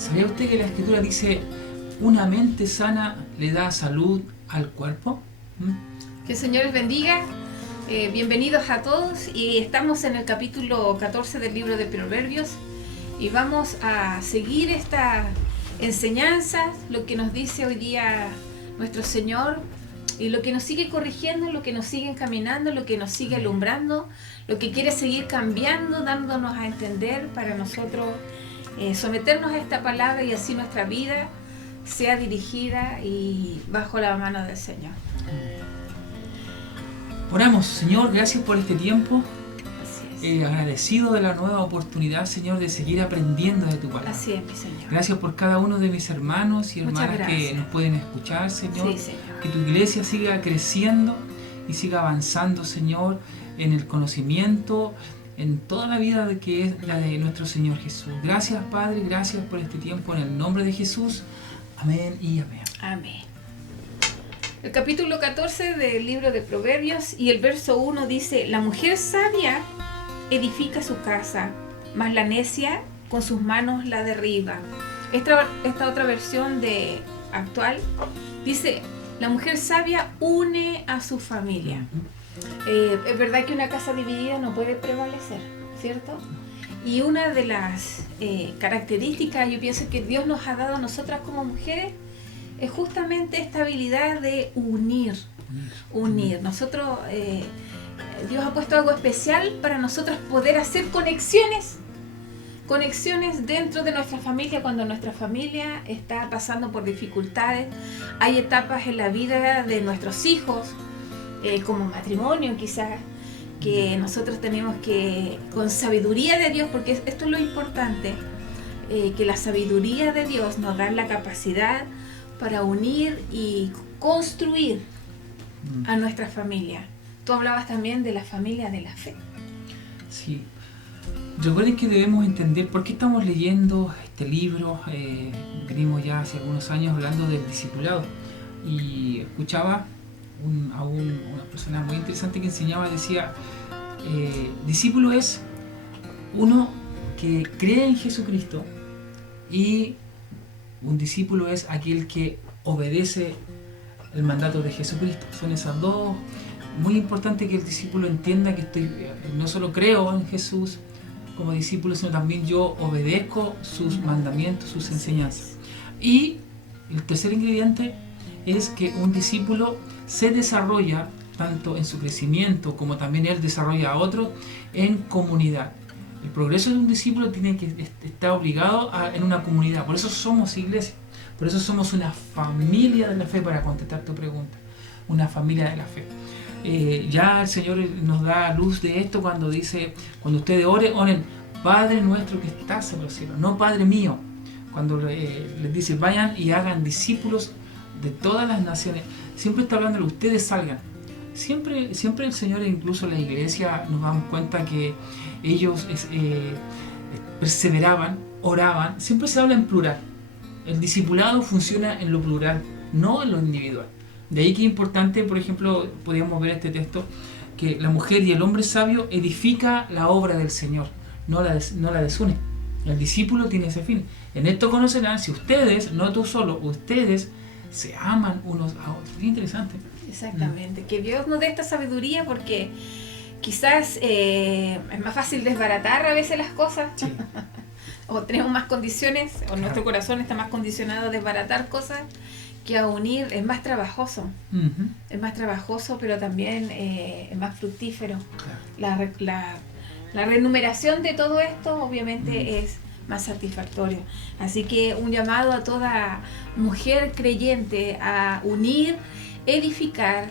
¿Sabía usted que la Escritura dice una mente sana le da salud al cuerpo? Que el Señor les bendiga. Bienvenidos a todos y estamos en el capítulo 14 del libro de Proverbios y vamos a seguir esta enseñanza, lo que nos dice hoy día nuestro Señor y lo que nos sigue corrigiendo, lo que nos sigue encaminando, lo que nos sigue alumbrando, lo que quiere seguir cambiando, dándonos a entender para nosotros someternos a esta palabra y así nuestra vida sea dirigida y bajo la mano del Señor. Oramos. Señor, gracias por este tiempo. Así es. Agradecido de la nueva oportunidad, Señor, de seguir aprendiendo de tu palabra. Así es, mi Señor. Gracias por cada uno de mis hermanos y Muchas hermanas que gracias. nos pueden escuchar, Señor. Sí, Señor. Que tu iglesia siga creciendo y siga avanzando, Señor, en el conocimiento, en toda la vida que es la de nuestro Señor Jesús. Gracias, Padre, gracias por este tiempo en el nombre de Jesús. Amén y amén. Amén. El capítulo 14 del libro de Proverbios y el verso 1 dice: la mujer sabia edifica su casa, mas la necia con sus manos la derriba. Esta otra versión de actual dice: la mujer sabia une a su familia. Es verdad que una casa dividida no puede prevalecer, ¿cierto? Y una de las características, yo pienso, que Dios nos ha dado a nosotras como mujeres es justamente esta habilidad de unir. Nosotros, Dios ha puesto algo especial para nosotros poder hacer conexiones dentro de nuestra familia cuando nuestra familia está pasando por dificultades. Hay etapas en la vida de nuestros hijos, como matrimonio quizás, que nosotros tenemos que, con sabiduría de Dios, porque esto es lo importante, que la sabiduría de Dios nos da la capacidad para unir y construir a nuestra familia. Tú hablabas también de la familia de la fe. Sí. Recuerden que debemos entender por qué estamos leyendo este libro. Venimos ya hace algunos años hablando del discipulado. Y escuchaba a una persona muy interesante que enseñaba, decía, discípulo es uno que cree en Jesucristo, y un discípulo es aquel que obedece el mandato de Jesucristo. Son esas dos. Muy importante que el discípulo entienda que no solo creo en Jesús como discípulo, sino también yo obedezco sus mandamientos, sus enseñanzas. Y el tercer ingrediente es que un discípulo se desarrolla tanto en su crecimiento como también él desarrolla a otros en comunidad. El progreso de un discípulo tiene que estar obligado en una comunidad. Por eso somos iglesia. Por eso somos una familia de la fe, para contestar tu pregunta. Una familia de la fe. Ya el Señor nos da luz de esto cuando dice, cuando ustedes oren, Padre nuestro que estás en los cielos, no Padre mío. Cuando les dice, vayan y hagan discípulos de todas las naciones. Siempre está hablando de ustedes salgan. Siempre el Señor, incluso en la iglesia, nos damos cuenta que ellos perseveraban, oraban. Siempre se habla en plural. El discipulado funciona en lo plural, no en lo individual. De ahí que es importante, por ejemplo, podríamos ver este texto, que la mujer y el hombre sabio edifica la obra del Señor, no la desune. El discípulo tiene ese fin. En esto conocerán si ustedes, no tú solo, ustedes se aman unos a otros. Es interesante. Exactamente, que Dios nos dé esta sabiduría, porque quizás es más fácil desbaratar a veces las cosas. Sí. O tenemos más condiciones, o Claro. Nuestro corazón está más condicionado a desbaratar cosas que a unir. Es más trabajoso. Uh-huh. Es más trabajoso, pero también es más fructífero. Claro. La renumeración de todo esto obviamente es más satisfactorio. Así que un llamado a toda mujer creyente a unir, edificar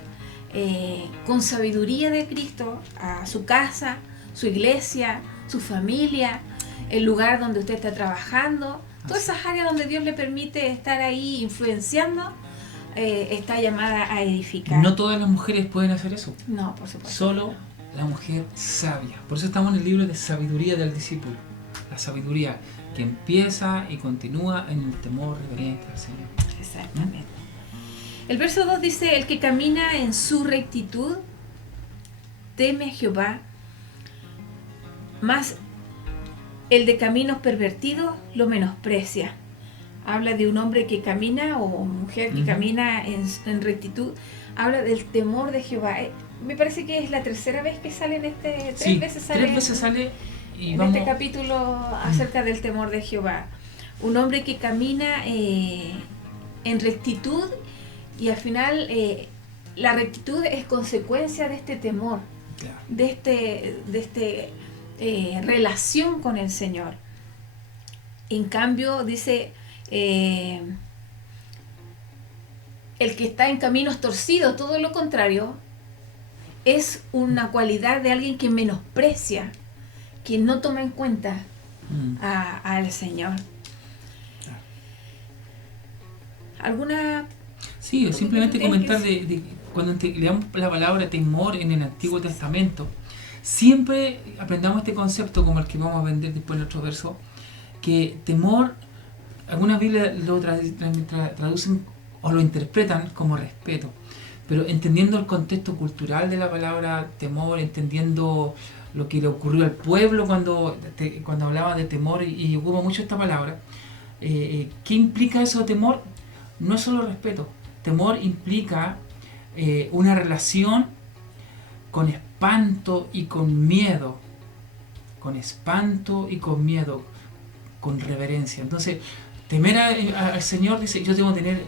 con sabiduría de Cristo a su casa, su iglesia, su familia, el lugar donde usted está trabajando, todas esas áreas donde Dios le permite estar ahí influenciando, está llamada a edificar. No todas las mujeres pueden hacer eso. No, por supuesto. Solo la mujer sabia. Por eso estamos en el libro de sabiduría del discípulo. La sabiduría que empieza y continúa en el temor reverente al Señor. Exactamente. El verso 2 dice: el que camina en su rectitud teme a Jehová, mas el de caminos pervertidos lo menosprecia. habla de un hombre que camina o mujer que camina en rectitud, habla del temor de Jehová. Me parece que es la tercera vez que sale en este, tres veces sale y en este capítulo acerca del temor de Jehová. Un hombre que camina en rectitud, y al final la rectitud es consecuencia de este temor, de este relación con el Señor. En cambio, dice, el que está en caminos torcidos, todo lo contrario, es una cualidad de alguien que menosprecia, que no toma en cuenta al Señor. ¿Alguna? Sí, simplemente comentar de cuando leamos la palabra temor en el Antiguo Testamento, siempre aprendamos este concepto como el que vamos a vender después en otro verso, que temor, algunas Biblias lo traducen o lo interpretan como respeto, pero entendiendo el contexto cultural de la palabra temor, entendiendo lo que le ocurrió al pueblo cuando hablaba de temor, y ocupa mucho esta palabra, ¿qué implica eso de temor? No es solo respeto. Temor implica una relación con espanto y con miedo. Con espanto y con miedo, con reverencia. Entonces, temer al Señor, dice, yo tengo que tener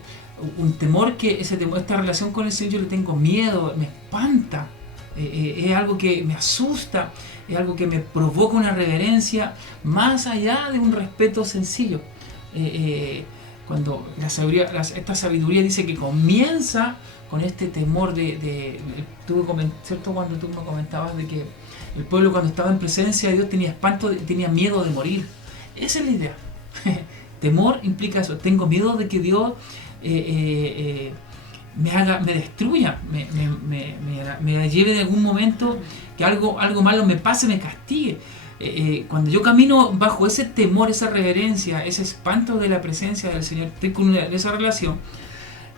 un temor, que esta relación con el Señor, yo le tengo miedo, me espanta. Es algo que me asusta, es algo que me provoca una reverencia, más allá de un respeto sencillo. Cuando esta sabiduría dice que comienza con este temor ¿cierto? Cuando tú me comentabas de que el pueblo, cuando estaba en presencia de Dios, tenía espanto, tenía miedo de morir. Esa es la idea. Temor implica eso. Tengo miedo de que Dios me destruya, me lleve en algún momento, que algo malo me pase, me castigue. Cuando yo camino bajo ese temor, esa reverencia, ese espanto de la presencia del Señor, estoy con esa relación,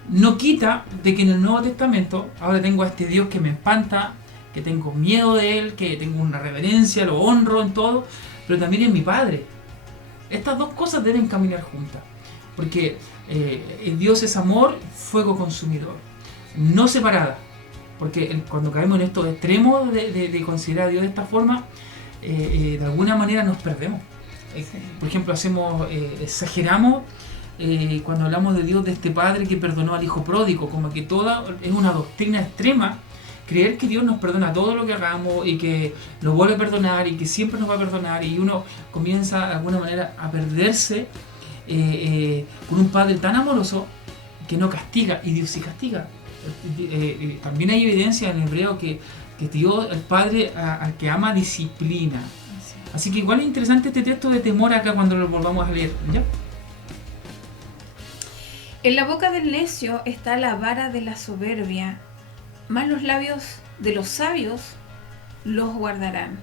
no quita de que en el Nuevo Testamento ahora tengo a este Dios que me espanta, que tengo miedo de Él, que tengo una reverencia, lo honro en todo, pero también es mi Padre. Estas dos cosas deben caminar juntas, porque Dios es amor, fuego consumidor, no separada, porque cuando caemos en estos extremos de considerar a Dios de esta forma, de alguna manera nos perdemos. Por ejemplo, exageramos cuando hablamos de Dios, de este Padre que perdonó al Hijo pródigo, como que toda es una doctrina extrema, creer que Dios nos perdona todo lo que hagamos y que nos vuelve a perdonar y que siempre nos va a perdonar, y uno comienza de alguna manera a perderse con un Padre tan amoroso que no castiga, y Dios sí castiga. También hay evidencia en hebreo que Dios, el Padre, al que ama, disciplina. Así que igual es interesante este texto de temor acá cuando lo volvamos a leer, ¿ya? En la boca del necio está la vara de la soberbia, mas los labios de los sabios los guardarán.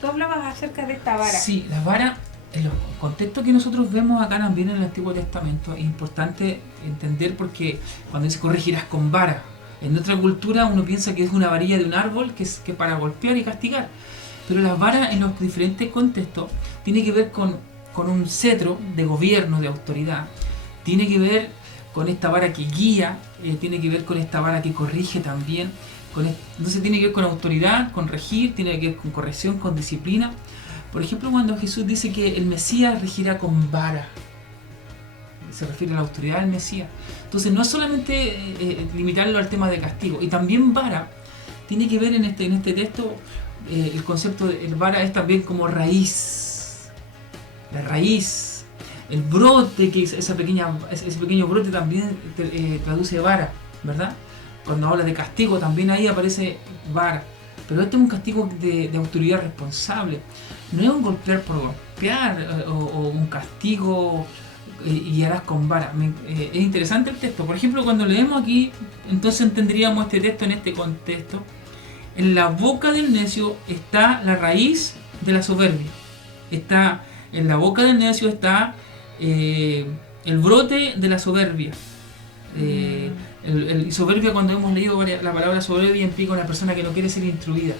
Tú hablabas acerca de esta vara. Sí, la vara, en los contextos que nosotros vemos acá también en el Antiguo Testamento, es importante entender, porque cuando dice corregirás con vara, en nuestra cultura uno piensa que es una varilla de un árbol que es para golpear y castigar, pero la vara en los diferentes contextos tiene que ver con un cetro de gobierno, de autoridad, tiene que ver con esta vara que guía, tiene que ver con esta vara que corrige también, entonces tiene que ver con autoridad, con regir, tiene que ver con corrección, con disciplina. Por ejemplo, cuando Jesús dice que el Mesías regirá con vara, se refiere a la autoridad del Mesías. Entonces no es solamente limitarlo al tema de castigo, y también vara tiene que ver en este texto, el concepto de vara es también como raíz, la raíz, el brote, que ese pequeño brote también traduce vara, ¿verdad? Cuando habla de castigo también ahí aparece vara, pero este es un castigo de autoridad responsable, no es un golpear por golpear, o un castigo y harás con vara. Es interesante el texto. Por ejemplo, cuando leemos aquí, entonces entenderíamos este texto en este contexto: en la boca del necio está la raíz de la soberbia, en la boca del necio está el brote de la soberbia. Soberbia, cuando hemos leído la palabra soberbia, implica una persona que no quiere ser instruida,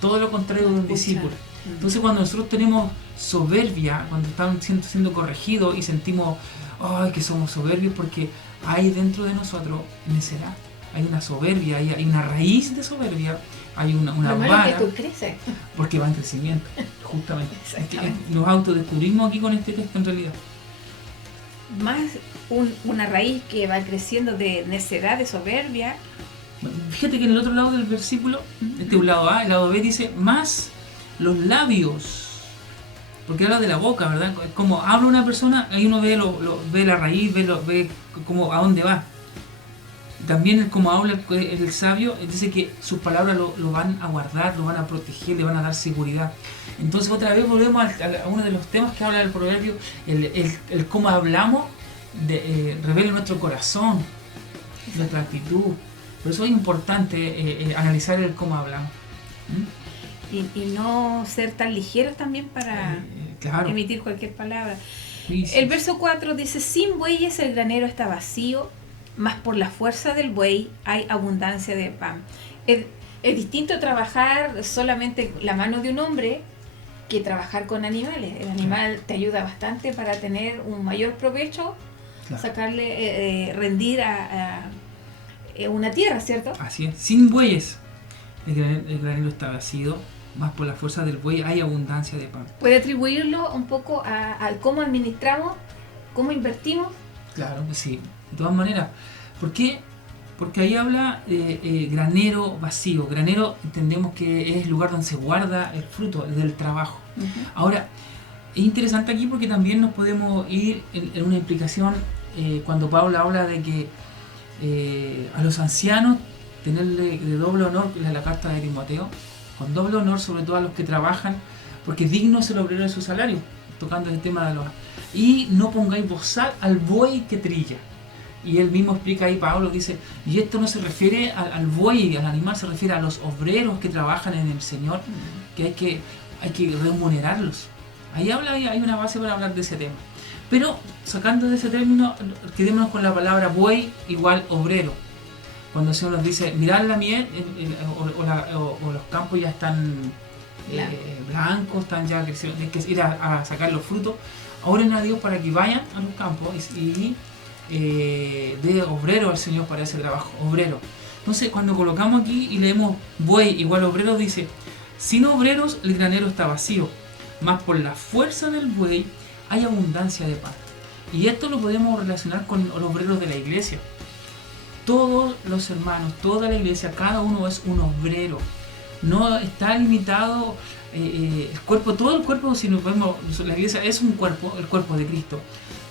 todo lo contrario de un discípulo. Entonces, cuando nosotros tenemos soberbia, cuando estamos siendo corregidos y sentimos ay, que somos soberbios, porque hay dentro de nosotros necedad. Hay una soberbia, hay una raíz de soberbia, hay una Lo malo vara, es que tú creces. porque va en crecimiento, justamente. Exactamente. Nos autodescubrimos aquí con este texto en realidad. Más una raíz que va creciendo de necedad, de soberbia. Fíjate que en el otro lado del versículo, este es un lado A, el lado B dice, más los labios, porque habla de la boca, ¿verdad? Como habla una persona, ahí uno ve, ve la raíz, ve como a dónde va. También como habla el sabio, dice que sus palabras lo van a guardar, lo van a proteger, le van a dar seguridad. Entonces otra vez volvemos a uno de los temas que habla el proverbio, el cómo hablamos revela nuestro corazón, nuestra actitud. Por eso es importante analizar el cómo hablamos. Y no ser tan ligeros también para Claro. emitir cualquier palabra. Sí, sí. El verso 4 dice, sin bueyes el granero está vacío, mas por la fuerza del buey hay abundancia de pan. Es distinto trabajar solamente la mano de un hombre que trabajar con animales. El animal te ayuda bastante para tener un mayor provecho, Claro. sacarle, rendir a una tierra, ¿cierto? Así es, sin bueyes el granero está vacío, más por la fuerza del buey hay abundancia de pan. Puede atribuirlo un poco a cómo administramos, cómo invertimos. Claro que sí, de todas maneras. ¿Por qué? Porque ahí habla granero vacío. Granero entendemos que es el lugar donde se guarda el fruto del trabajo. Ahora, es interesante aquí porque también nos podemos ir en una implicación cuando Pablo habla de que a los ancianos tenerle de doble honor, en la carta de Timoteo, con doble honor sobre todo a los que trabajan, porque es digno ser obrero de su salario, tocando el tema de los... Y no pongáis bozal al buey que trilla. Y él mismo explica ahí, Pablo dice, y esto no se refiere al buey, al animal, se refiere a los obreros que trabajan en el Señor, que hay que remunerarlos. Ahí habla, hay una base para hablar de ese tema. Pero sacando de ese término, quedémonos con la palabra buey igual obrero. Cuando el Señor nos dice, mirad la miel, o los campos ya están blancos, están ya creciendo, hay que ir a sacar los frutos, oren a Dios para que vayan a los campos y de obrero al Señor para ese trabajo, obrero. Entonces cuando colocamos aquí y leemos buey igual obrero, dice, sin obreros el granero está vacío, mas por la fuerza del buey hay abundancia de pan. Y esto lo podemos relacionar con los obreros de la iglesia. Todos los hermanos, toda la iglesia, cada uno es un obrero. No está limitado el cuerpo, todo el cuerpo, si nos vemos, la iglesia es un cuerpo, el cuerpo de Cristo.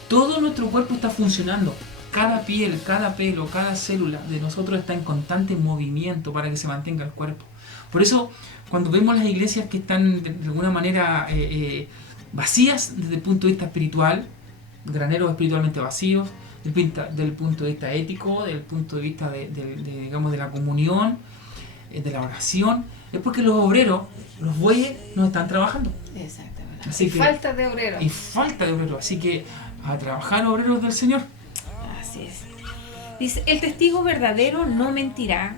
Todo nuestro cuerpo está funcionando. Cada piel, cada pelo, cada célula de nosotros está en constante movimiento para que se mantenga el cuerpo. Por eso, cuando vemos las iglesias que están de alguna manera vacías desde el punto de vista espiritual, graneros espiritualmente vacíos, del punto de vista ético, del punto de vista digamos, de la comunión, de la oración, es porque los obreros, los bueyes, no están trabajando. Exactamente. Así que, falta de obreros. Y falta de obreros. Así que a trabajar obreros del Señor. Así es. Dice, el testigo verdadero no mentirá.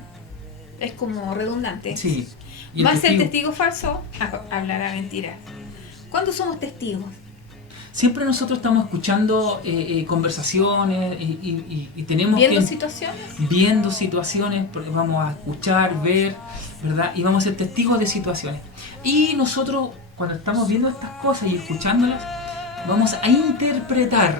Es como redundante. Sí. Y Más el testigo falso hablará mentiras. ¿Cuándo somos testigos? Siempre nosotros estamos escuchando conversaciones y tenemos ¿Viendo que... situaciones? Viendo situaciones, vamos a escuchar, ver, ¿verdad? Y vamos a ser testigos de situaciones. Y nosotros, cuando estamos viendo estas cosas y escuchándolas, vamos a interpretar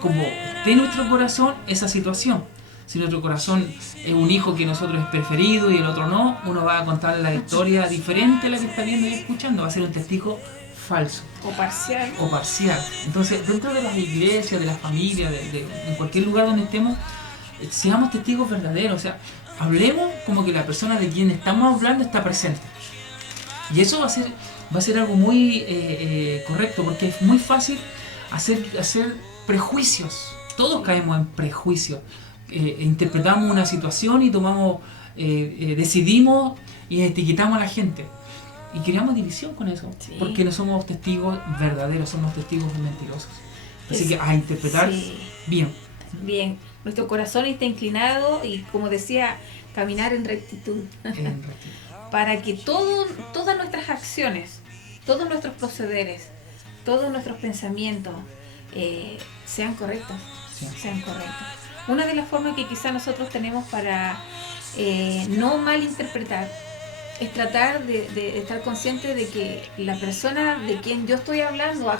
como de nuestro corazón esa situación. Si nuestro corazón es un hijo que nosotros es preferido y el otro no, uno va a contar la historia diferente a la que está viendo y escuchando, va a ser un testigo falso. O parcial. Entonces, dentro de las iglesias, de las familias, en cualquier lugar donde estemos, seamos testigos verdaderos. O sea, hablemos como que la persona de quien estamos hablando está presente. Y eso va a ser algo muy correcto, porque es muy fácil hacer prejuicios. Todos caemos en prejuicios. Interpretamos una situación y decidimos y etiquetamos a la gente. Y creamos división con eso, sí. Porque no somos testigos verdaderos, somos testigos mentirosos. Así que a interpretar bien. Bien, nuestro corazón está inclinado y, como decía, caminar en rectitud. Para que todas nuestras acciones, todos nuestros procederes, todos nuestros pensamientos sean correctas. Sí. Sean correctas. Una de las formas que quizá nosotros tenemos para no malinterpretar es tratar de estar consciente de que la persona de quien yo estoy hablando,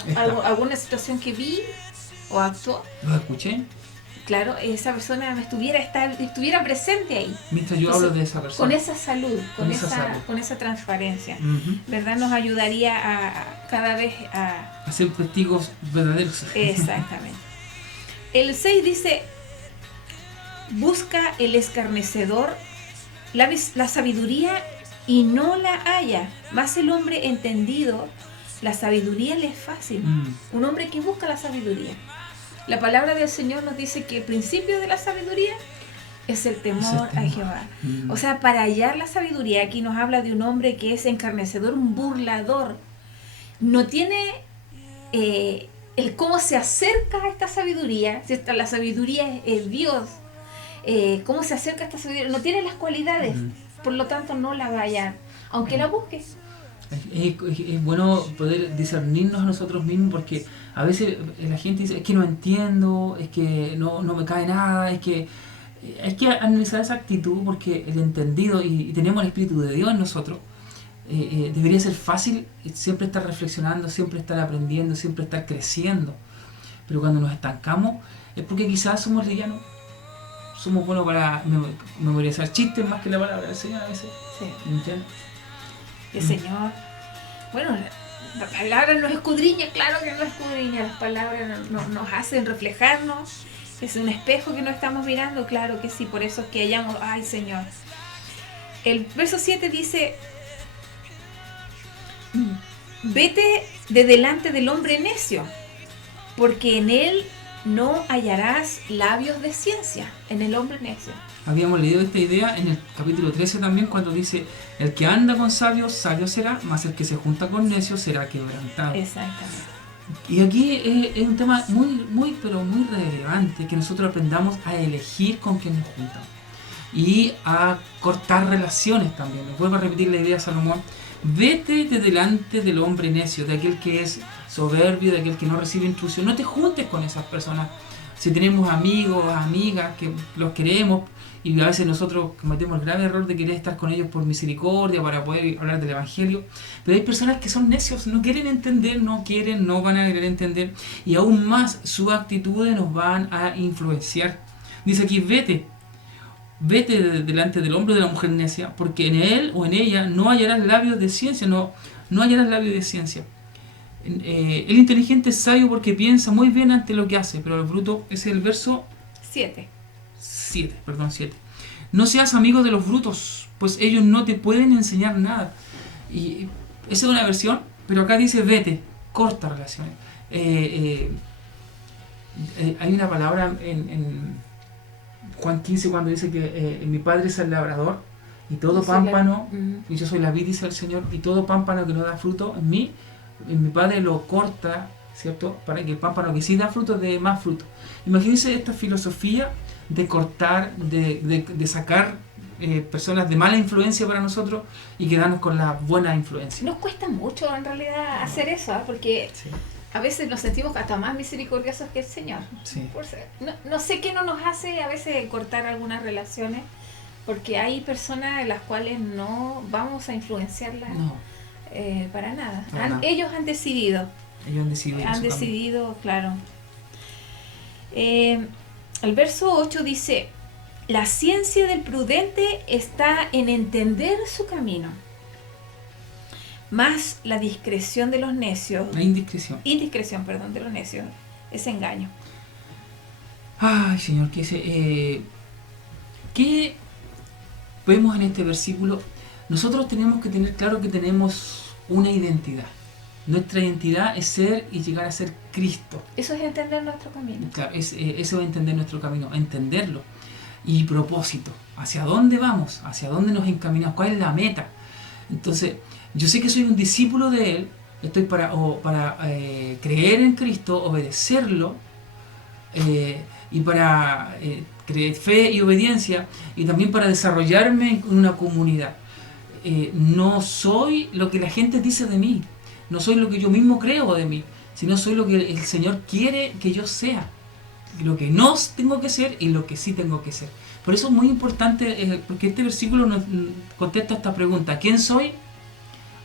alguna situación que vi o actuó, ¿Lo escuché? claro, esa persona estuviera presente ahí. Mientras yo Entonces, hablo de esa persona. con esa salud, salud. con esa transparencia, Ujú. ¿verdad? Nos ayudaría a cada vez a... A ser testigos verdaderos. Exactamente. El 6 dice, busca el escarnecedor la sabiduría y no la halla, mas el hombre entendido, la sabiduría le es fácil. Un hombre que busca la sabiduría. La palabra del Señor nos dice que el principio de la sabiduría es el temor a Jehová. O sea, para hallar la sabiduría, aquí nos habla de un hombre que es encarnecedor, un burlador. No tiene el cómo se acerca a esta sabiduría, si la sabiduría es Dios, cómo se acerca a esta sabiduría, no tiene las cualidades, por lo tanto no la va a hallar, aunque la busque. Es bueno poder discernirnos a nosotros mismos, porque a veces la gente dice, es que no entiendo, es que no me cae nada, es que analizar esa actitud, porque el entendido y tenemos el Espíritu de Dios en nosotros. Debería ser fácil siempre estar reflexionando, siempre estar aprendiendo, siempre estar creciendo. Pero cuando nos estancamos es porque quizás somos livianos, somos buenos para memorizar chistes más que la palabra del Señor a veces. Sí. ¿Entiendes? El Señor, bueno, la palabra nos escudriña, claro que nos escudriña, las palabras nos hacen reflejarnos, es un espejo que nos estamos mirando, claro que sí, por eso es que hallamos, ay Señor. El verso 7 dice, vete de delante del hombre necio, porque en él no hallarás labios de ciencia, en el hombre necio. Habíamos leído esta idea en el capítulo 13 también, cuando dice, el que anda con sabios, sabio será, mas el que se junta con necios será quebrantado. Exactamente. Y aquí es un tema muy relevante, que nosotros aprendamos a elegir con quién nos juntamos y a cortar relaciones también. Les vuelvo a repetir la idea de Salomón: vete de delante del hombre necio, de aquel que es soberbio, de aquel que no recibe instrucción. No te juntes con esas personas. Si tenemos amigos, amigas que los queremos, y a veces nosotros cometemos el grave error de querer estar con ellos por misericordia, para poder hablar del Evangelio, pero hay personas que son necios, no quieren entender, no van a querer entender, y aún más sus actitudes nos van a influenciar. Dice aquí, vete delante del hombre o de la mujer necia, porque en él o en ella no hallarás labios de ciencia, no hallarás labios de ciencia. El inteligente es sabio porque piensa muy bien ante lo que hace, pero el bruto, ese es el verso 7. No seas amigo de los brutos, pues ellos no te pueden enseñar nada. Y esa es una versión, pero acá dice vete, corta relaciones. Hay una palabra en Juan 15 cuando dice que mi padre es el labrador y todo pámpano, y yo soy la vid, dice el Señor, y todo pámpano que no da fruto en mí, mi padre lo corta, ¿cierto? Para que el pámpano que sí da fruto dé más fruto. Imagínense esta filosofía de cortar, de sacar personas de mala influencia para nosotros y quedarnos con la buena influencia. Nos cuesta mucho en realidad hacer eso, porque sí, a veces nos sentimos hasta más misericordiosos que el Señor. Sí. No sé qué no nos hace a veces cortar algunas relaciones, porque hay personas en las cuales no vamos a influenciarlas para nada. Ellos han decidido. Han decidido, claro. El verso 8 dice, la ciencia del prudente está en entender su camino, mas la discreción de los necios... Indiscreción, de los necios, es engaño. Ay, Señor, ¿qué vemos en este versículo? Nosotros tenemos que tener claro que tenemos una identidad. Nuestra identidad es ser y llegar a ser Cristo. Eso es entender nuestro camino. Claro, eso es entender nuestro camino, entenderlo. Y propósito, ¿hacia dónde vamos? ¿Hacia dónde nos encaminamos? ¿Cuál es la meta? Entonces, yo sé que soy un discípulo de Él, estoy para creer en Cristo, obedecerlo, y para creer fe y obediencia, y también para desarrollarme en una comunidad. No soy lo que la gente dice de mí, no soy lo que yo mismo creo de mí, sino soy lo que el Señor quiere que yo sea, lo que no tengo que ser y lo que sí tengo que ser. Por eso es muy importante, porque este versículo nos contesta esta pregunta: ¿quién soy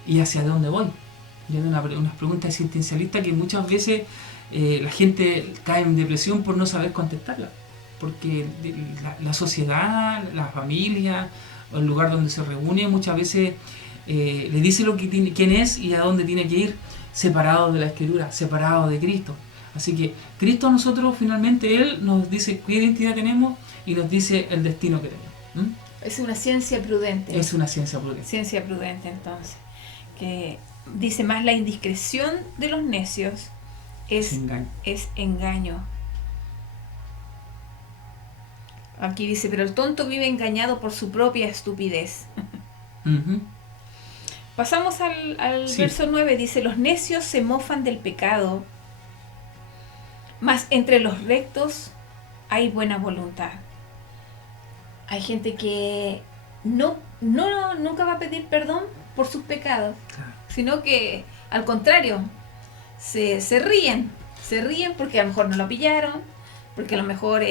y hacia dónde voy? Y es una pregunta existencialista que muchas veces la gente cae en depresión por no saber contestarla, porque la sociedad, la familia, el lugar donde se reúne muchas veces le dice lo que tiene, quién es y a dónde tiene que ir, separado de la Escritura, separado de Cristo. Así que Cristo a nosotros finalmente, Él nos dice qué identidad tenemos y nos dice el destino que tenemos. Es una ciencia prudente. Es una ciencia prudente. Ciencia prudente, entonces. Que dice más: la indiscreción de los necios es engaño. Aquí dice: pero el tonto vive engañado por su propia estupidez. Uh-huh. Pasamos al verso 9. Dice: los necios se mofan del pecado, mas entre los rectos hay buena voluntad. Hay gente que nunca va a pedir perdón por sus pecados, claro, sino que al contrario, se ríen porque a lo mejor no lo pillaron, porque a lo mejor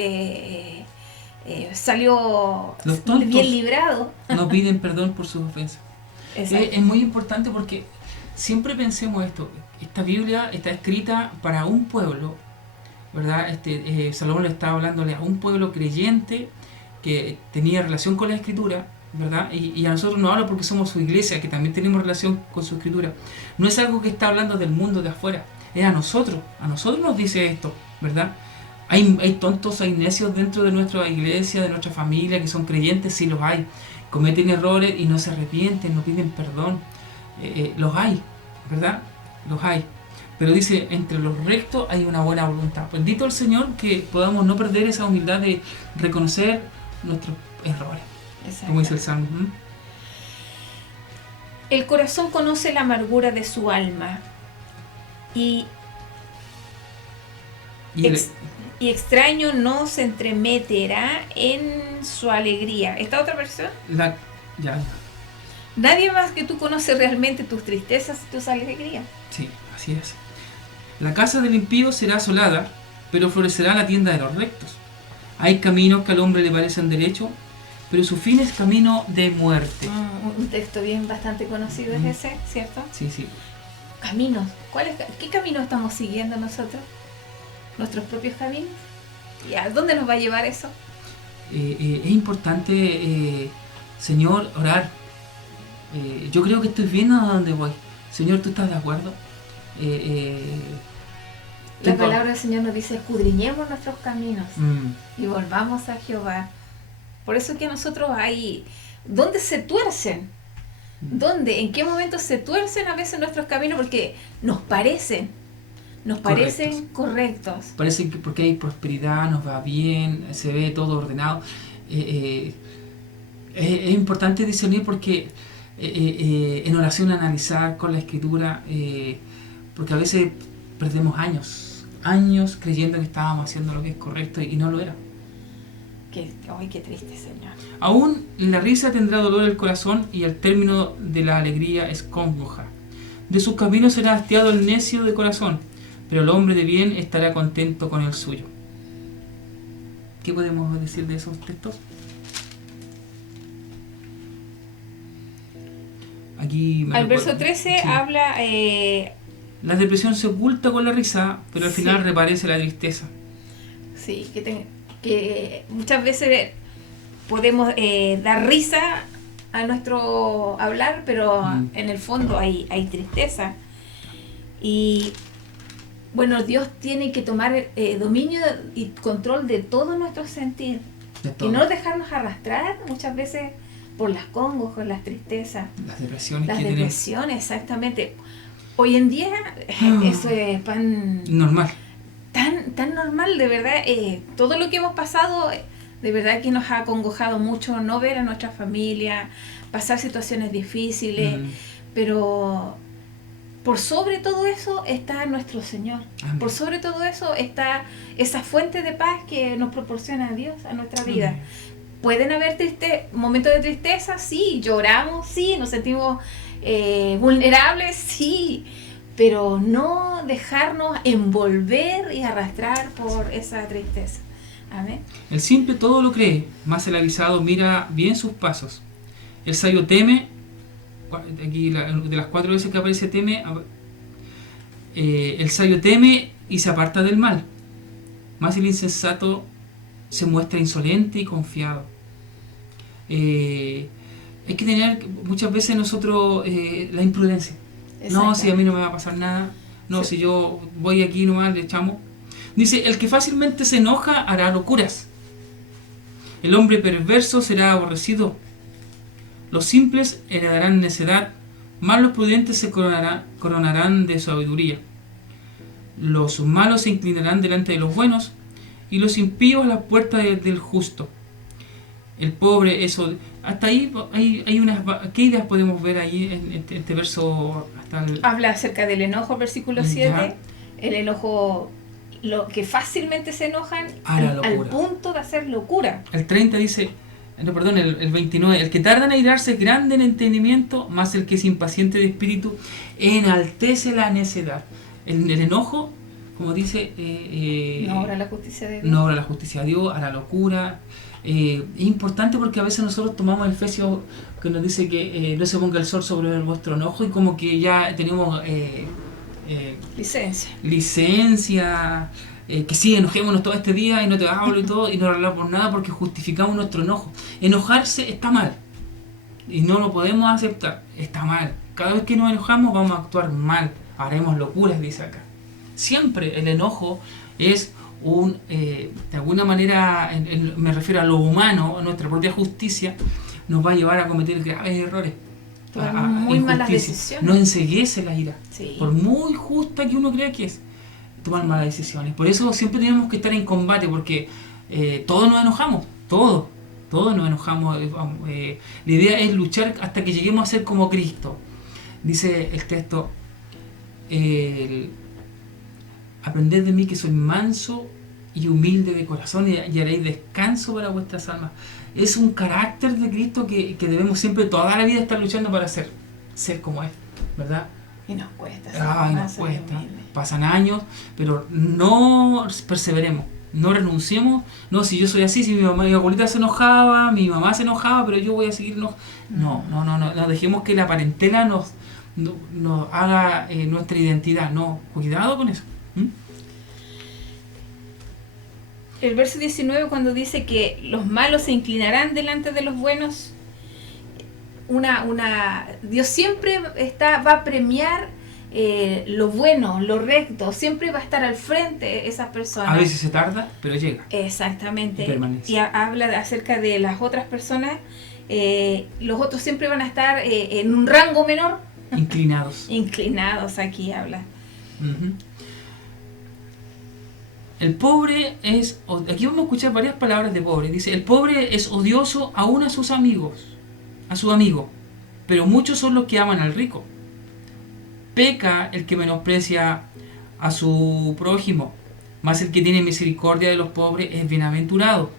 salió bien librado. No piden perdón por sus ofensas. Es muy importante porque siempre pensemos esto: esta Biblia está escrita para un pueblo, ¿verdad? Salomón le estaba hablándole a un pueblo creyente que tenía relación con la Escritura, ¿verdad? Y a nosotros nos habla porque somos su iglesia, que también tenemos relación con su Escritura. No es algo que está hablando del mundo de afuera, es a nosotros nos dice esto, ¿verdad? Hay tontos, hay necios dentro de nuestra iglesia, de nuestra familia, que son creyentes, sí los hay. Cometen errores y no se arrepienten, no piden perdón. Los hay, ¿verdad? Los hay. Pero dice: entre los rectos hay una buena voluntad. Bendito el Señor que podamos no perder esa humildad de reconocer nuestros errores. Como dice el Salmo. El corazón conoce la amargura de su alma y extraño no se entremeterá en su alegría. ¿Esta otra versión? Ya. Nadie más que tú conoce realmente tus tristezas y tus alegrías. Sí, así es. La casa del impío será asolada, pero florecerá la tienda de los rectos. Hay caminos que al hombre le parecen derechos, pero su fin es camino de muerte. Un texto bastante conocido es ese, ¿cierto? Sí. Caminos. ¿Qué camino estamos siguiendo nosotros? ¿Nuestros propios caminos? ¿Y a dónde nos va a llevar eso? Es importante, Señor, orar. Yo creo que estoy viendo a dónde voy. Señor, ¿tú estás de acuerdo? La palabra del Señor nos dice: escudriñemos nuestros caminos y volvamos a Jehová. Por eso que a nosotros hay... ¿Dónde se tuercen? ¿Dónde? ¿En qué momento se tuercen a veces nuestros caminos? Porque nos parecen correctos. Parece que porque hay prosperidad, nos va bien, se ve todo ordenado. Es importante discernir porque en oración analizar con la Escritura, porque a veces perdemos años creyendo que estábamos haciendo lo que es correcto y no lo era. Qué triste, Señor. Aún la risa tendrá dolor el corazón y el término de la alegría es congoja. De sus caminos será hastiado el necio de corazón, pero el hombre de bien estará contento con el suyo. ¿Qué podemos decir de esos textos? Aquí al verso 13 sí. Habla... La depresión se oculta con la risa, pero al final reaparece la tristeza. Sí, que muchas veces podemos dar risa a nuestro hablar, pero en el fondo hay tristeza. Y bueno, Dios tiene que tomar dominio y control de todo nuestro sentir. Y no dejarnos arrastrar muchas veces por las congojas, las tristezas. Las depresiones. Las depresiones, exactamente. Hoy en día eso es normal. Tan normal, de verdad. Todo lo que hemos pasado, de verdad que nos ha acongojado mucho no ver a nuestra familia, pasar situaciones difíciles, pero por sobre todo eso está nuestro Señor. Amén. Por sobre todo eso está esa fuente de paz que nos proporciona Dios a nuestra vida. Amén. Pueden haber momentos de tristeza, sí, lloramos, sí, nos sentimos vulnerables, sí, pero no dejarnos envolver y arrastrar por esa tristeza. Amén. El simple todo lo cree, mas el avisado mira bien sus pasos. El sabio teme, aquí de las 4 veces que aparece teme, el sabio teme y se aparta del mal, mas el insensato se muestra insolente y confiado. Hay que tener muchas veces nosotros la imprudencia. No, si a mí no me va a pasar nada. No, sí. Si yo voy aquí nomás, le echamos. Dice, el que fácilmente se enoja hará locuras. El hombre perverso será aborrecido. Los simples heredarán necedad, mas los prudentes se coronarán de sabiduría. Los malos se inclinarán delante de los buenos, y los impíos a la puerta del justo. El pobre, eso, hasta ahí hay unas, ¿qué ideas podemos ver ahí en este verso? Habla acerca del enojo, versículo 7, el enojo, lo que fácilmente se enojan al punto de hacer locura. El 30 dice, no, perdón, el 29, el que tarda en airarse es grande en entendimiento, más el que es impaciente de espíritu enaltece la necedad. El enojo, como dice, no obra la justicia de Dios. No obra la justicia de Dios, a la locura. Es importante porque a veces nosotros tomamos Efesios que nos dice que no se ponga el sol sobre vuestro enojo, y como que ya tenemos licencia, que sí, enojémonos todo este día y no te hablo y todo, y no hablamos nada porque justificamos nuestro enojo. Enojarse está mal y no lo podemos aceptar, está mal. Cada vez que nos enojamos vamos a actuar mal, haremos locuras, dice acá. Siempre el enojo es de alguna manera, me refiero a lo humano, a nuestra propia justicia, nos va a llevar a cometer graves errores. Muy malas decisiones. No enceguece la ira, sí. Por muy justa que uno crea que es, tomar malas decisiones. Por eso siempre tenemos que estar en combate, porque todos nos enojamos, todos nos enojamos. La idea es luchar hasta que lleguemos a ser como Cristo. Dice el texto, aprended de mí que soy manso y humilde de corazón, y haréis descanso para vuestras almas. Es un carácter de Cristo que debemos siempre, toda la vida, estar luchando para ser como Él, ¿verdad? Y nos cuesta. Nos cuesta. Pasan años, pero no perseveremos, no renunciemos. No, si yo soy así, si mi abuelita se enojaba, mi mamá se enojaba, pero yo voy a seguir no, dejemos que la parentela nos haga nuestra identidad. No, cuidado con eso. El verso 19, cuando dice que los malos se inclinarán delante de los buenos, Dios siempre va a premiar lo bueno, lo recto, siempre va a estar al frente esas personas. A veces se tarda, pero llega. Exactamente. Y habla acerca de las otras personas. Los otros siempre van a estar en un rango menor. Inclinados, aquí habla. Uh-huh. El pobre es, aquí vamos a escuchar varias palabras de pobre. Dice, el pobre es odioso aún a sus amigos, a su amigo, pero muchos son los que aman al rico. Peca el que menosprecia a su prójimo, mas el que tiene misericordia de los pobres es bienaventurado.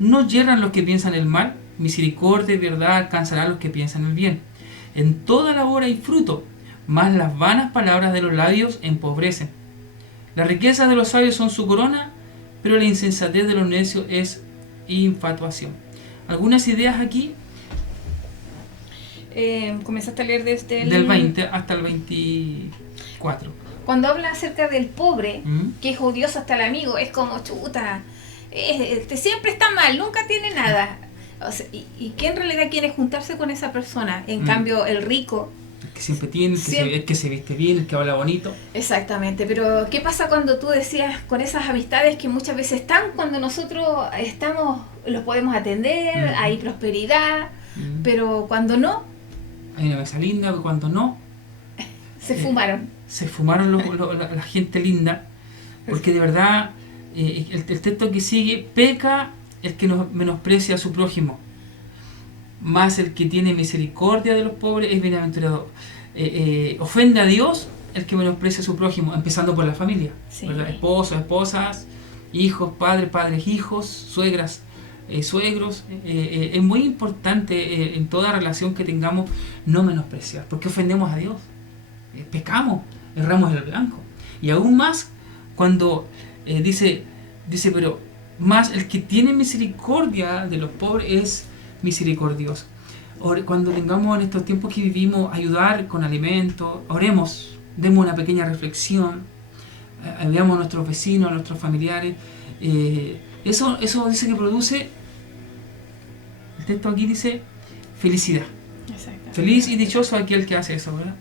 No yerran los que piensan el mal, misericordia y verdad alcanzará a los que piensan el bien. En toda labor hay fruto, mas las vanas palabras de los labios empobrecen. Las riquezas de los sabios son su corona, pero la insensatez de los necios es infatuación. ¿Algunas ideas aquí? Comenzaste a leer desde del 20 hasta el 24. Cuando habla acerca del pobre, que es odioso hasta el amigo, es como chuta, siempre está mal, nunca tiene nada. O sea, y que en realidad quiere juntarse con esa persona. En cambio, el rico, que siempre tiene, el que se viste bien, el que habla bonito. Exactamente, pero ¿qué pasa cuando tú decías con esas amistades que muchas veces están cuando nosotros estamos, los podemos atender, hay prosperidad, pero cuando no? Hay una mesa linda, pero cuando no... Se fumaron. Se fumaron la gente linda, porque de verdad, el texto que sigue, peca el que menosprecia a su prójimo, más el que tiene misericordia de los pobres es bienaventurado. Ofende a Dios el que menosprecia a su prójimo, empezando por la familia, sí. ¿Verdad? Esposos, esposas, hijos, padres, hijos, suegras, suegros. Es muy importante en toda relación que tengamos no menospreciar, porque ofendemos a Dios. pecamos, erramos el blanco. Y aún más cuando dice, pero más el que tiene misericordia de los pobres es misericordioso. Cuando tengamos en estos tiempos que vivimos ayudar con alimentos, oremos, demos una pequeña reflexión, veamos a nuestros vecinos, a nuestros familiares. Eso dice que produce, el texto aquí dice, felicidad. Feliz y dichoso aquel que hace eso, ¿verdad?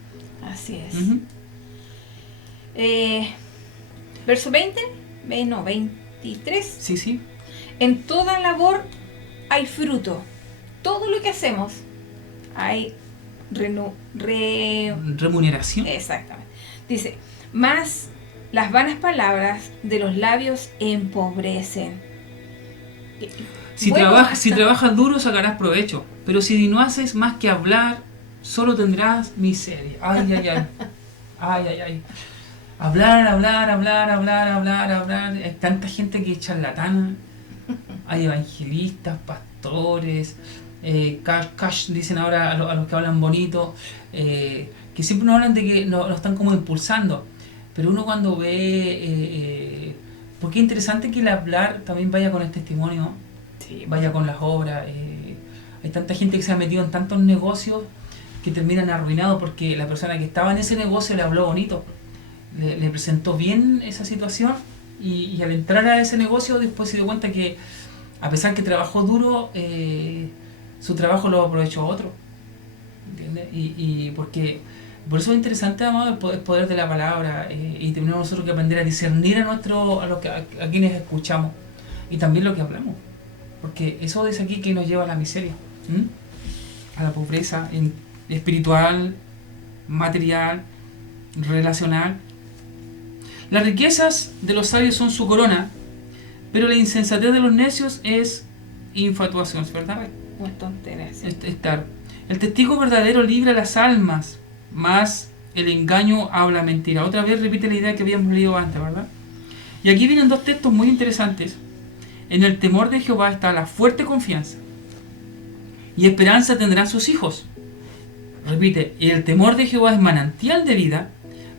Así es. Uh-huh. Verso 20, no, 23. Sí. En toda labor hay fruto. Todo lo que hacemos hay remuneración. Exactamente. Dice, mas las vanas palabras de los labios empobrecen. Si trabajas duro sacarás provecho, pero si no haces más que hablar, solo tendrás miseria. Ay. Hablar. Hay tanta gente que es charlatana. Hay evangelistas, pastores, cash dicen ahora a los que hablan bonito, que siempre nos hablan de que nos están como impulsando. Pero uno cuando ve... porque es interesante que el hablar también vaya con el testimonio, sí, vaya con las obras. Hay tanta gente que se ha metido en tantos negocios que terminan arruinados porque la persona que estaba en ese negocio le habló bonito, le presentó bien esa situación y al entrar a ese negocio después se dio cuenta que a pesar que trabajó duro, su trabajo lo aprovechó otro, ¿entiendes? Y porque por eso es interesante, amado, el poder de la palabra, y tenemos nosotros que aprender a discernir a quienes escuchamos y también lo que hablamos, porque eso dice aquí que nos lleva a la miseria, a la pobreza espiritual, material, relacional. Las riquezas de los sabios son su corona, pero la insensatez de los necios es infatuación, ¿verdad? Una tontería. Sí. El testigo verdadero libra las almas, mas el engaño habla mentira. Otra vez repite la idea que habíamos leído antes, ¿verdad? Y aquí vienen dos textos muy interesantes. En el temor de Jehová está la fuerte confianza, y esperanza tendrán sus hijos. Repite, el temor de Jehová es manantial de vida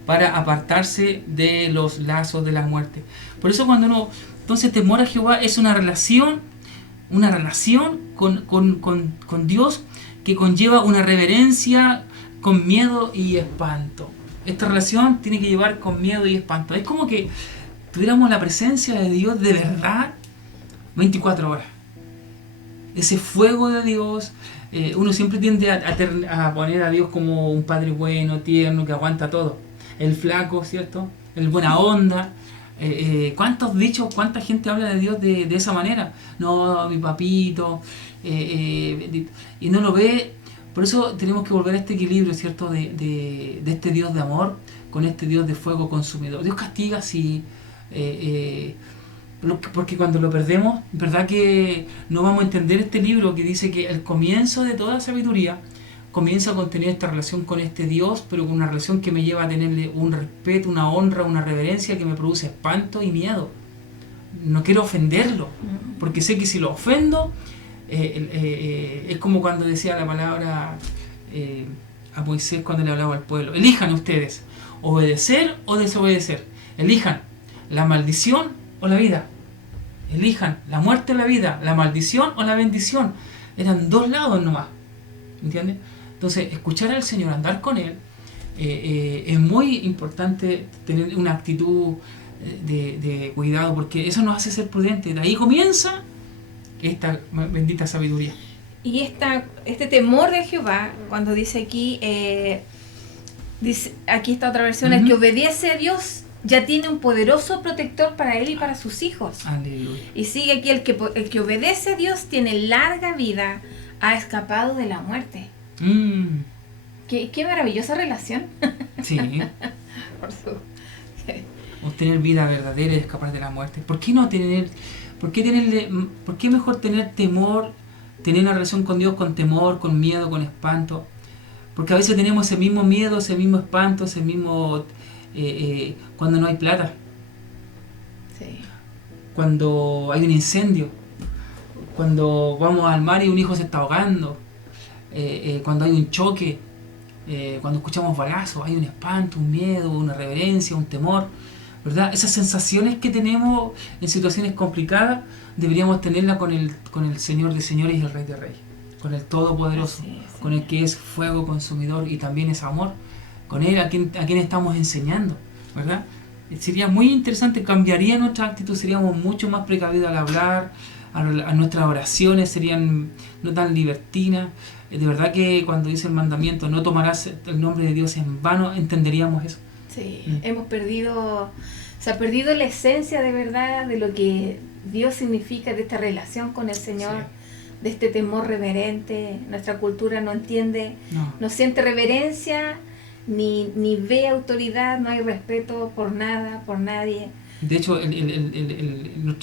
para apartarse de los lazos de la muerte. Por eso cuando uno, entonces, temor a Jehová es una relación con Dios que conlleva una reverencia con miedo y espanto. Esta relación tiene que llevar con miedo y espanto. Es como que tuviéramos la presencia de Dios de verdad 24 horas. Ese fuego de Dios. Uno siempre tiende a poner a Dios como un padre bueno, tierno, que aguanta todo. El flaco, ¿cierto? El buena onda. ¿Cuántos dichos, cuánta gente habla de Dios de esa manera? No, mi papito. Y no lo ve. Por eso tenemos que volver a este equilibrio, ¿cierto? De este Dios de amor con este Dios de fuego consumidor. Dios castiga si... porque cuando lo perdemos, verdad que no vamos a entender este libro que dice que el comienzo de toda sabiduría comienza con tener esta relación con este Dios, pero con una relación que me lleva a tenerle un respeto, una honra, una reverencia que me produce espanto y miedo. No quiero ofenderlo, porque sé que si lo ofendo, es como cuando decía la palabra a Moisés cuando le hablaba al pueblo: elijan ustedes, obedecer o desobedecer, elijan la maldición o la vida, elijan la muerte o la vida, la maldición o la bendición. Eran dos lados nomás, ¿entiendes? Entonces, escuchar al Señor, andar con Él, es muy importante tener una actitud de cuidado, porque eso nos hace ser prudentes. De ahí comienza esta bendita sabiduría. Y este temor de Jehová, cuando dice aquí, aquí está otra versión, el que obedece a Dios ya tiene un poderoso protector para él y para sus hijos. Aleluya. Y sigue aquí, el que obedece a Dios tiene larga vida, ha escapado de la muerte. Qué maravillosa relación. Sí. Obtener vida verdadera y escapar de la muerte. ¿Por qué mejor tener temor, tener una relación con Dios con temor, con miedo, con espanto? Porque a veces tenemos ese mismo miedo, ese mismo espanto, ese mismo... cuando no hay plata. Sí. Cuando hay un incendio. Cuando vamos al mar y un hijo se está ahogando. Cuando hay un choque. cuando escuchamos balazos, hay un espanto, un miedo, una reverencia, un temor, ¿verdad? Esas sensaciones que tenemos en situaciones complicadas deberíamos tenerlas con el Señor de señores y el Rey de reyes, con el Todopoderoso, con el que es fuego consumidor y también es amor, con Él a quien estamos enseñando, ¿verdad? Sería muy interesante, cambiaría nuestra actitud, seríamos mucho más precavidos al hablar, a nuestras oraciones serían no tan libertinas. De verdad que cuando dice el mandamiento, no tomarás el nombre de Dios en vano, entenderíamos eso. Sí, hemos perdido, se ha perdido la esencia de verdad de lo que Dios significa, de esta relación con el Señor, sí, de este temor reverente. Nuestra cultura no entiende, no siente reverencia, ni ve autoridad, no hay respeto por nada, por nadie. De hecho,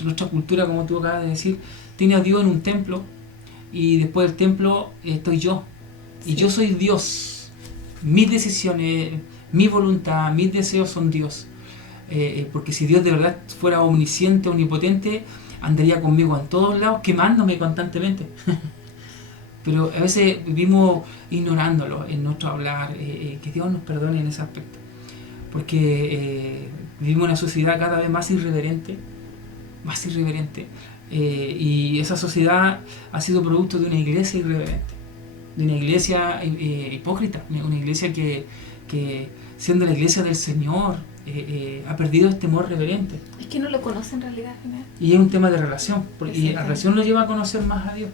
nuestra cultura, como tú acabas de decir, tiene a Dios en un templo y después del templo estoy yo. Sí. Y yo soy Dios. Mis decisiones, mi voluntad, mis deseos son Dios. Porque si Dios de verdad fuera omnisciente, omnipotente, andaría conmigo en todos lados, quemándome constantemente. Pero a veces vivimos ignorándolo en nuestro hablar, que Dios nos perdone en ese aspecto. Porque vivimos en una sociedad cada vez más irreverente, y esa sociedad ha sido producto de una iglesia irreverente, de una iglesia hipócrita, una iglesia que siendo la iglesia del Señor, ha perdido este temor reverente. Es que no lo conoce en realidad. Y es un tema de relación, y la relación lo lleva a conocer más a Dios.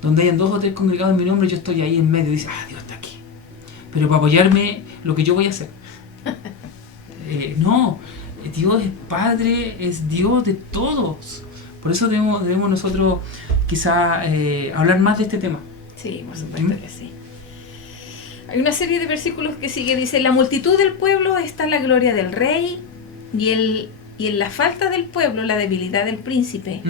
Donde hayan 2 o 3 congregados en mi nombre, yo estoy ahí en medio y dice, Dios está aquí. Pero para apoyarme, lo que yo voy a hacer. No, Dios es Padre, es Dios de todos. Por eso debemos nosotros quizá hablar más de este tema. Sí, por supuesto que sí. Hay una serie de versículos que sigue, dice, la multitud del pueblo está la gloria del rey y en la falta del pueblo la debilidad del príncipe.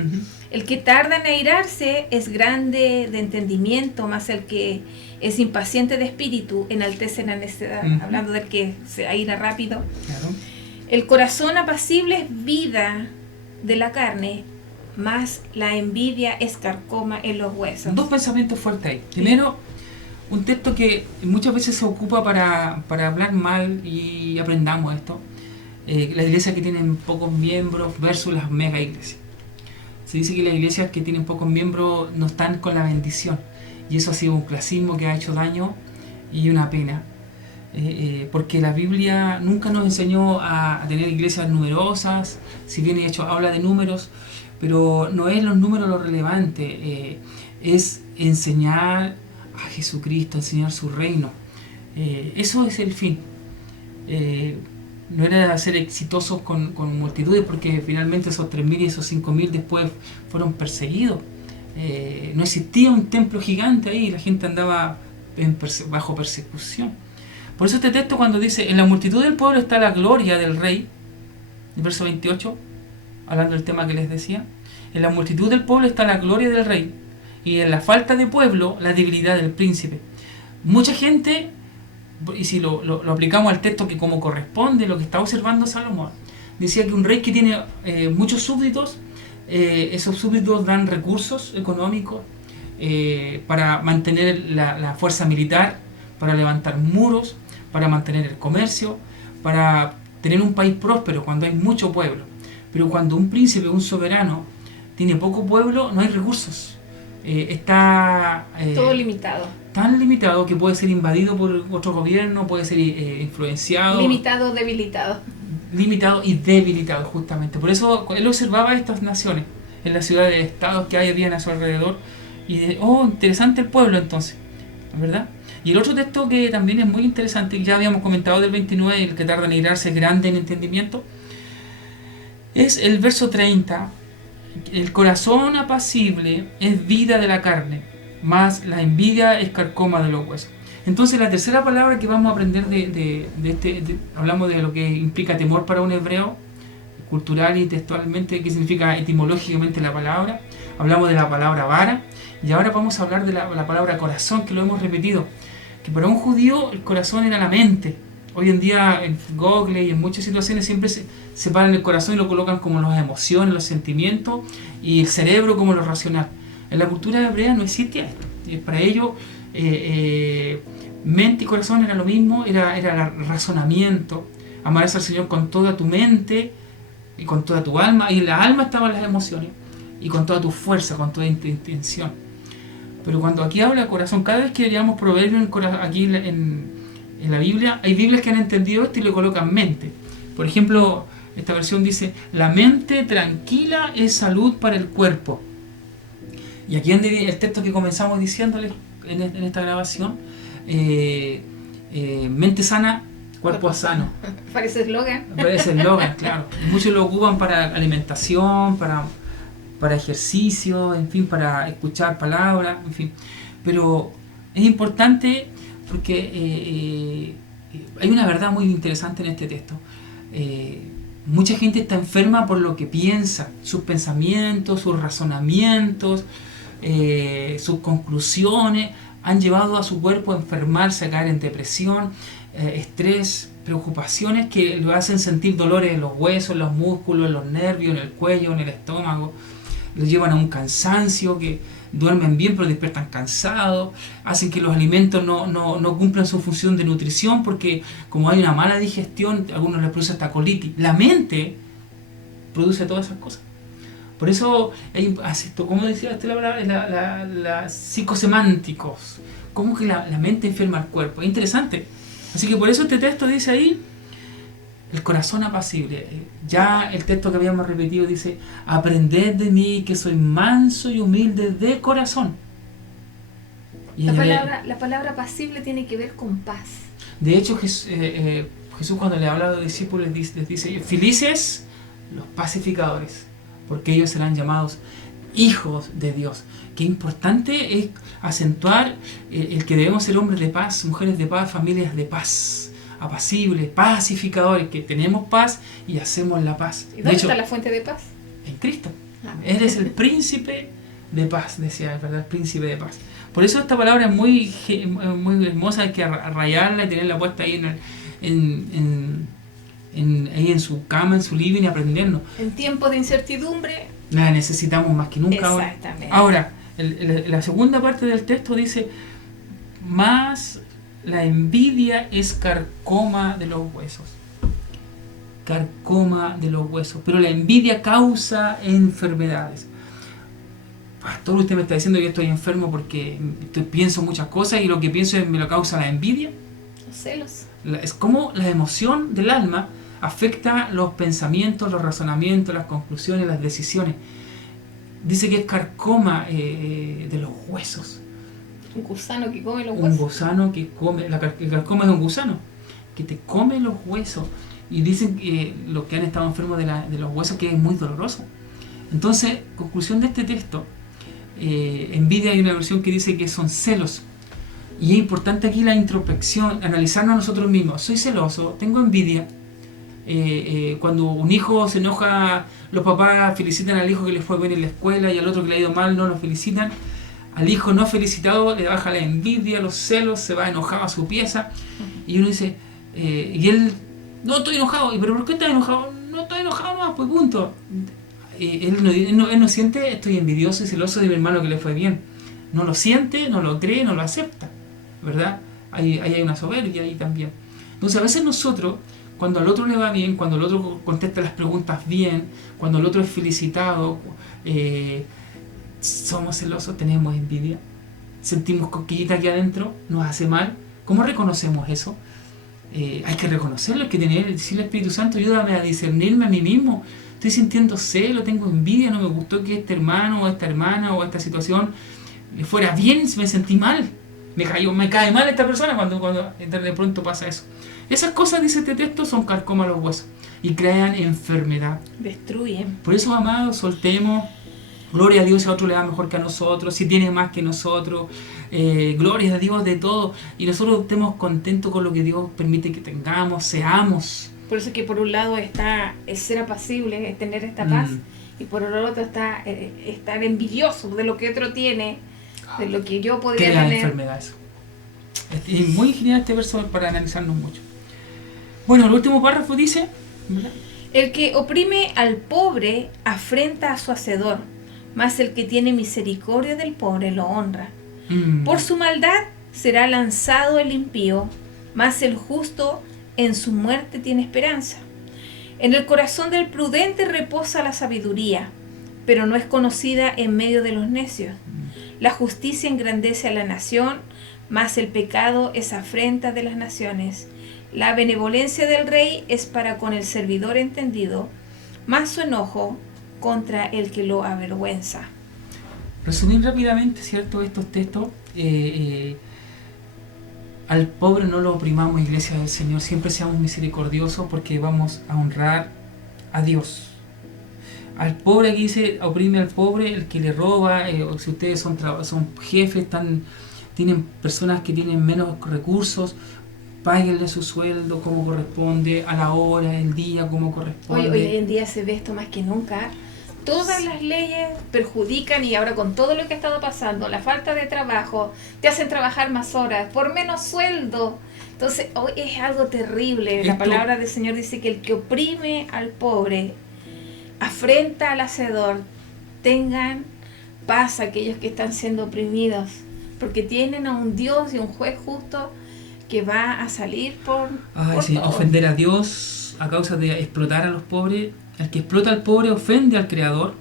El que tarda en airarse es grande de entendimiento, más el que es impaciente de espíritu enaltece la necedad. Hablando del que se aira rápido. Claro. El corazón apacible es vida de la carne, más la envidia es carcoma en los huesos. 2 pensamientos fuertes ahí. Primero, un texto que muchas veces se ocupa para hablar mal, y aprendamos esto. La iglesia que tienen pocos miembros versus las mega iglesias. Se dice que las iglesias que tienen pocos miembros no están con la bendición, y eso ha sido un clasismo que ha hecho daño y una pena, porque la Biblia nunca nos enseñó a tener iglesias numerosas, si bien de hecho habla de números, pero no es los números lo relevante, es enseñar a Jesucristo, enseñar su reino. Eso es el fin. No era ser exitosos con multitudes, porque finalmente esos 3.000 y esos 5.000 después fueron perseguidos. No existía un templo gigante ahí, la gente andaba bajo persecución. Por eso este texto, cuando dice, en la multitud del pueblo está la gloria del rey, el verso 28, hablando del tema que les decía, en la multitud del pueblo está la gloria del rey, y en la falta de pueblo la debilidad del príncipe. Mucha gente, y si lo aplicamos al texto que como corresponde, lo que está observando Salomón, decía que un rey que tiene muchos súbditos, esos súbditos dan recursos económicos para mantener la fuerza militar, para levantar muros, para mantener el comercio, para tener un país próspero cuando hay mucho pueblo. Pero cuando un príncipe, un soberano, tiene poco pueblo, no hay recursos. Está todo limitado. Tan limitado que puede ser invadido por otro gobierno, puede ser influenciado. Limitado, debilitado. Limitado y debilitado, justamente. Por eso él observaba estas naciones, en las ciudades de estados que habían a su alrededor, y interesante el pueblo entonces, ¿verdad? Y el otro texto que también es muy interesante, que ya habíamos comentado del 29, el que tarda en airarse es grande en entendimiento, es el verso 30. El corazón apacible es vida de la carne, más la envidia es carcoma de los huesos. Entonces la tercera palabra que vamos a aprender hablamos de lo que implica temor para un hebreo, cultural y textualmente, qué significa etimológicamente la palabra. Hablamos de la palabra vara, y ahora vamos a hablar de la palabra corazón, que lo hemos repetido, que para un judío el corazón era la mente. Hoy en día en Google y en muchas situaciones siempre se separan el corazón y lo colocan como las emociones, los sentimientos, y el cerebro como lo racional. En la cultura hebrea no existía esto. Y para ello mente y corazón era lo mismo, era el razonamiento. Amarás al Señor con toda tu mente y con toda tu alma, y en la alma estaban las emociones, y con toda tu fuerza, con toda tu intención. Pero cuando aquí habla corazón, cada vez que leamos proverbios aquí en la Biblia, hay Biblias que han entendido esto y le colocan mente. Por ejemplo, esta versión dice: la mente tranquila es salud para el cuerpo. Y aquí el texto que comenzamos diciéndole en esta grabación, mente sana, cuerpo sano. Parece eslogan. Parece eslogan, claro. Muchos lo ocupan para alimentación, para ejercicio, en fin, para escuchar palabras, en fin. Pero es importante porque hay una verdad muy interesante en este texto. Mucha gente está enferma por lo que piensa, sus pensamientos, sus razonamientos, sus conclusiones han llevado a su cuerpo a enfermarse, a caer en depresión, estrés, preocupaciones que lo hacen sentir dolores en los huesos, en los músculos, en los nervios, en el cuello, en el estómago. Los llevan a un cansancio, que duermen bien pero despiertan cansados, hacen que los alimentos no cumplan su función de nutrición, porque como hay una mala digestión, a algunos les produce hasta colitis. La mente produce todas esas cosas. Por eso hay esto, como decía la palabra, la psicosemánticos, como que la mente enferma al cuerpo. Es interesante. Así que por eso este texto dice ahí, el corazón apacible. Ya el texto que habíamos repetido dice: aprended de mí que soy manso y humilde de corazón. Y la palabra apacible tiene que ver con paz. De hecho, Jesús cuando le habla a los discípulos les dice: felices los pacificadores, porque ellos serán llamados hijos de Dios. Qué importante es acentuar el que debemos ser hombres de paz, mujeres de paz, familias de paz, apacibles, pacificadores, que tenemos paz y hacemos la paz. ¿Y dónde está la fuente de paz? En Cristo. Eres el príncipe de paz, decía, ¿verdad? El príncipe de paz. Por eso esta palabra es muy hermosa, hay que rayarla y tenerla puesta ahí ahí en su cama, en su living, y aprendernos. En tiempos de incertidumbre la necesitamos más que nunca. Exactamente. Ahora, la segunda parte del texto dice: más la envidia es carcoma de los huesos. Carcoma de los huesos. Pero la envidia causa enfermedades. Pastor, usted me está diciendo que yo estoy enfermo porque pienso muchas cosas y lo que pienso me lo causa la envidia. Los celos. Es como la emoción del alma afecta los pensamientos, los razonamientos, las conclusiones, las decisiones. Dice que es carcoma de los huesos. Un gusano que come los huesos. Un gusano que come. El carcoma es un gusano que te come los huesos. Y dicen que los que han estado enfermos de los huesos, que es muy doloroso. Entonces, conclusión de este texto, envidia, hay una versión que dice que son celos. Y es importante aquí la introspección, analizarnos a nosotros mismos. Soy celoso, tengo envidia. Cuando un hijo se enoja, los papás felicitan al hijo que le fue bien en la escuela y al otro que le ha ido mal no lo felicitan. Al hijo no felicitado le baja la envidia, los celos, se va enojado a su pieza. Y uno dice, y él, no estoy enojado. ¿Pero por qué estás enojado? No estoy enojado más, pues punto. Él no siente: estoy envidioso y celoso de mi hermano que le fue bien. No lo siente, no lo cree, no lo acepta, ¿verdad? Ahí hay una soberbia ahí también. Entonces a veces nosotros, cuando al otro le va bien, cuando el otro contesta las preguntas bien, cuando el otro es felicitado, somos celosos, tenemos envidia, sentimos cosquillita aquí adentro, nos hace mal. ¿Cómo reconocemos eso? Hay que reconocerlo, hay que decirle al Espíritu Santo: ayúdame a discernirme a mí mismo. Estoy sintiendo celo, tengo envidia, no me gustó que este hermano o esta hermana o esta situación le fuera bien, me sentí mal. Me cae mal esta persona cuando de pronto pasa eso. Esas cosas, dice este texto, son carcoma a los huesos y crean enfermedad. Destruyen. Por eso, amados, soltemos. Gloria a Dios, si a otro le va mejor que a nosotros, si tiene más que nosotros. Gloria a Dios de todo. Y nosotros estemos contentos con lo que Dios permite que tengamos, seamos. Por eso que por un lado está el ser apacible, es tener esta paz, y por el otro está estar envidioso de lo que otro tiene, de lo que yo podría tener. Crean enfermedades. Es muy genial este verso para analizarnos mucho. Bueno, el último párrafo dice, ¿verdad? El que oprime al pobre afrenta a su hacedor, mas el que tiene misericordia del pobre lo honra. Por su maldad será lanzado el impío, mas el justo en su muerte tiene esperanza. En el corazón del prudente reposa la sabiduría, pero no es conocida en medio de los necios. La justicia engrandece a la nación, mas el pecado es afrenta de las naciones. La benevolencia del rey es para con el servidor entendido, mas su enojo contra el que lo avergüenza. Resumir rápidamente, ¿cierto?, estos textos. Al pobre no lo oprimamos, iglesia del Señor, siempre seamos misericordiosos porque vamos a honrar a Dios. Al pobre, aquí dice, oprime al pobre, el que le roba, o si ustedes son jefes, tienen personas que tienen menos recursos, páguenle su sueldo como corresponde, a la hora, el día como corresponde. Hoy en día se ve esto más que nunca. Todas las leyes perjudican, y ahora con todo lo que ha estado pasando, la falta de trabajo, te hacen trabajar más horas, por menos sueldo. Entonces, hoy es algo terrible. La palabra del Señor dice que el que oprime al pobre afrenta al hacedor. Tengan paz aquellos que están siendo oprimidos, porque tienen a un Dios y un juez justo que va a salir por sí, ofender a Dios a causa de explotar a los pobres. El que explota al pobre ofende al Creador,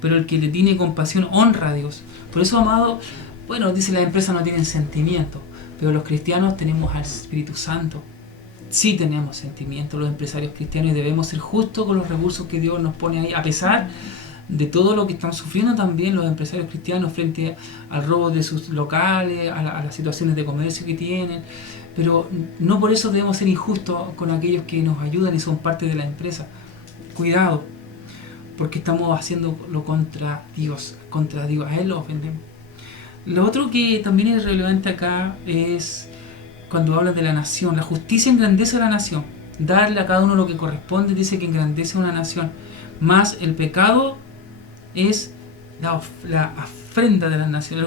pero el que le tiene compasión honra a Dios. Por eso, amado, bueno, dice las empresas no tienen sentimiento, pero los cristianos tenemos al Espíritu Santo. Sí tenemos sentimiento los empresarios cristianos, y debemos ser justos con los recursos que Dios nos pone ahí, a pesar de todo lo que están sufriendo también los empresarios cristianos frente al robo de sus locales, a las situaciones de comercio que tienen. Pero no por eso debemos ser injustos con aquellos que nos ayudan y son parte de la empresa. Cuidado, porque estamos haciéndolo contra Dios, a Él lo ofendemos. Lo otro que también es relevante acá es cuando habla de la nación. La justicia engrandece a la nación, darle a cada uno lo que corresponde, dice que engrandece a una nación, más el pecado es la afrenta de la nación.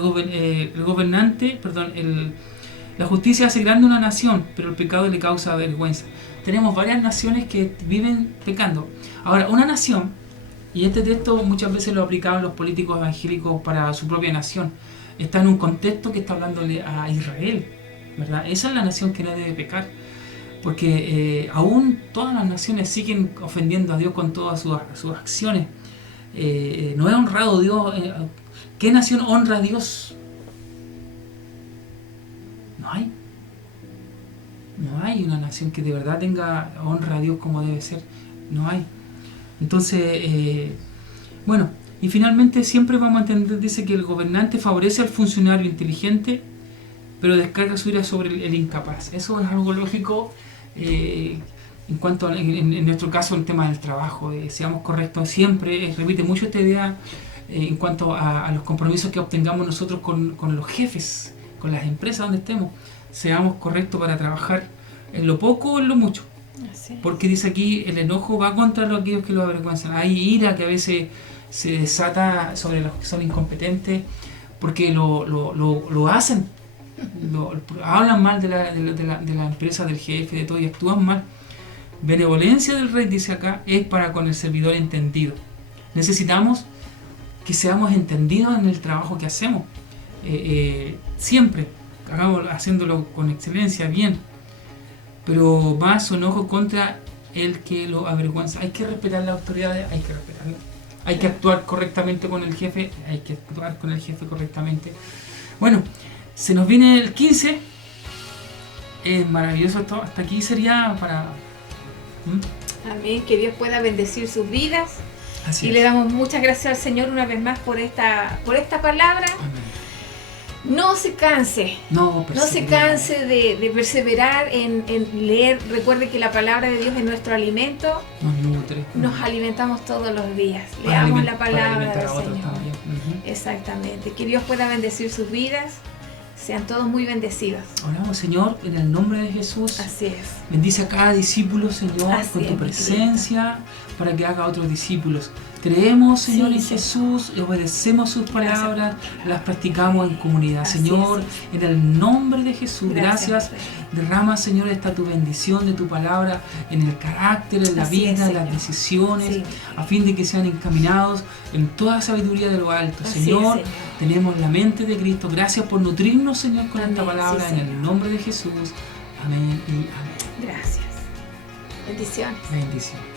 La justicia hace grande una nación, pero el pecado le causa vergüenza. Tenemos varias naciones que viven pecando. Ahora, una nación, y este texto muchas veces lo aplicaban los políticos evangélicos para su propia nación, está en un contexto que está hablándole a Israel, ¿verdad? Esa es la nación que no debe pecar, porque aún todas las naciones siguen ofendiendo a Dios con todas sus acciones. No es honrado Dios. ¿Qué nación honra a Dios? No hay una nación que de verdad tenga honra a Dios como debe ser. No hay. Entonces, bueno, y finalmente siempre vamos a entender, dice que el gobernante favorece al funcionario inteligente, pero descarga su ira sobre el incapaz. Eso es algo lógico en cuanto a, en nuestro caso, el tema del trabajo. Seamos correctos siempre. Repite mucho esta idea en cuanto a los compromisos que obtengamos nosotros con los jefes, con las empresas donde estemos. Seamos correctos para trabajar en lo poco o en lo mucho. Porque dice aquí, el enojo va contra aquellos que lo avergüenzan. Hay ira que a veces se desata sobre los que son incompetentes porque lo hacen. Hablan mal de la empresa, del jefe, de todo, y actúan mal. Benevolencia del rey, dice acá, es para con el servidor entendido. Necesitamos que seamos entendidos en el trabajo que hacemos. Siempre haciéndolo con excelencia, bien, pero va su enojo contra el que lo avergüenza. Hay que respetar las autoridades, hay que actuar correctamente con el jefe, Bueno, se nos viene el 15. Es maravilloso esto. Hasta aquí sería para... Amén, que Dios pueda bendecir sus vidas. Así y es. Le damos muchas gracias al Señor una vez más por esta palabra. Amén. No se canse de perseverar en leer. Recuerde que la palabra de Dios es nuestro alimento. Nos alimentamos todos los días. Leamos la palabra del Señor. Exactamente. Que Dios pueda bendecir sus vidas. Sean todos muy bendecidos. Oramos, Señor, en el nombre de Jesús. Así es. Bendice a cada discípulo, Señor, con tu presencia, para que haga otros discípulos. Creemos, Señor, en Jesús, y obedecemos sus palabras, las practicamos en comunidad. Señor, en el nombre de Jesús, gracias. Derrama, Señor, esta tu bendición de tu palabra en el carácter, en la vida, en las decisiones, a fin de que sean encaminados en toda sabiduría de lo alto. Señor, tenemos la mente de Cristo. Gracias por nutrirnos, Señor, con esta palabra, sí, en el nombre de Jesús. Amén y amén. Gracias. Bendiciones. Bendición.